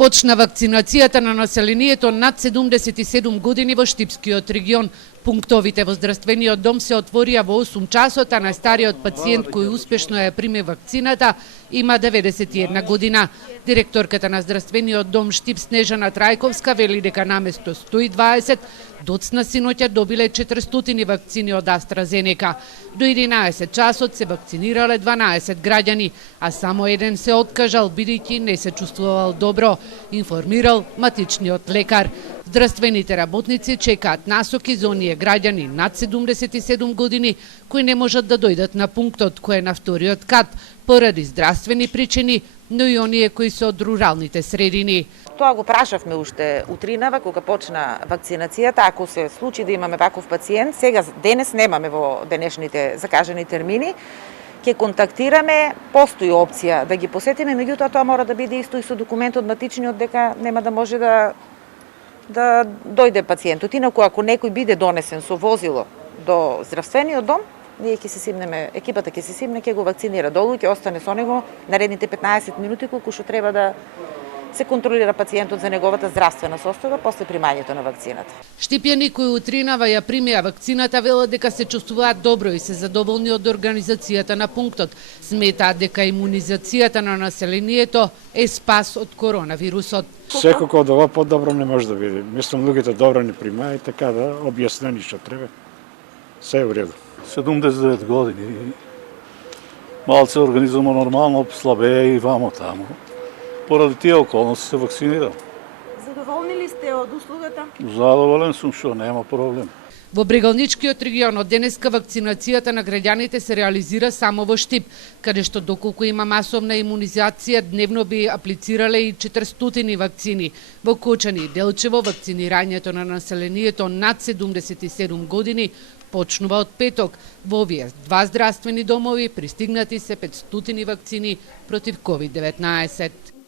Почна вакцинацијата на населението над 77 години во Штипскиот регион. Пунктовите во здравствениот дом се отворија во 8 часот, а најстариот пациент кој успешно ја прими вакцината има 91 година. Директорката на здравствениот дом Штип Снежана Трајковска вели дека наместо 120 доцна синоќа добиле 400 вакцини од AstraZeneca. До 11 часот се вакцинирале 12 граѓани, а само еден се откажал бидејќи не се чувствувал добро, информирал матичниот лекар. Здравствените работници чекаат насоки за оние граѓани над 77 години кои не можат да дојдат на пунктот кој е на вториот кат поради здравствени причини, но и оние кои се од руралните средини. Тоа го прашавме уште утринава кога почна вакцинацијата, ако се случи да имаме ваков пациент, сега денес немаме во денешните закажани термини, ќе контактираме, постои опција да ги посетиме, меѓутоа тоа мора да биде исто и со документ од матичниот дека нема да може да дојде пациентот. Инаку ако некој биде донесен со возило до здравствениот дом, ние ќе се симнеме, екипата ќе се симне, ќе го вакцинира долу, ќе остане со него наредните 15 минути колку што треба да се контролира пациентот за неговата здравствена состојба после примањето на вакцината. Штипјани кои утринава ја примија вакцината велат дека се чувствуваат добро и се задоволни од организацијата на пунктот. Сметаат дека имунизацијата на населението е спас од коронавирусот. Секако од ова подобро не може да биде. Мислам луѓето добро не примаја и така да објаснени што треба. Се е уреду. 79 години. Малце организмот нормално слабее и вамо тамо. Поради тие околности се вакцинирам. Задоволни ли сте од услугата? Задоволен сум што нема проблем. Во Брегалничкиот регион од денеска вакцинацијата на граѓаните се реализира само во Штип, каде што доколку има масовна имунизација, дневно би аплицирале и 400 вакцини. Во Кочани и Делчево вакцинирањето на населението над 77 години почнува од петок. Во овие два здравствени домови пристигнати се 500 вакцини против COVID-19.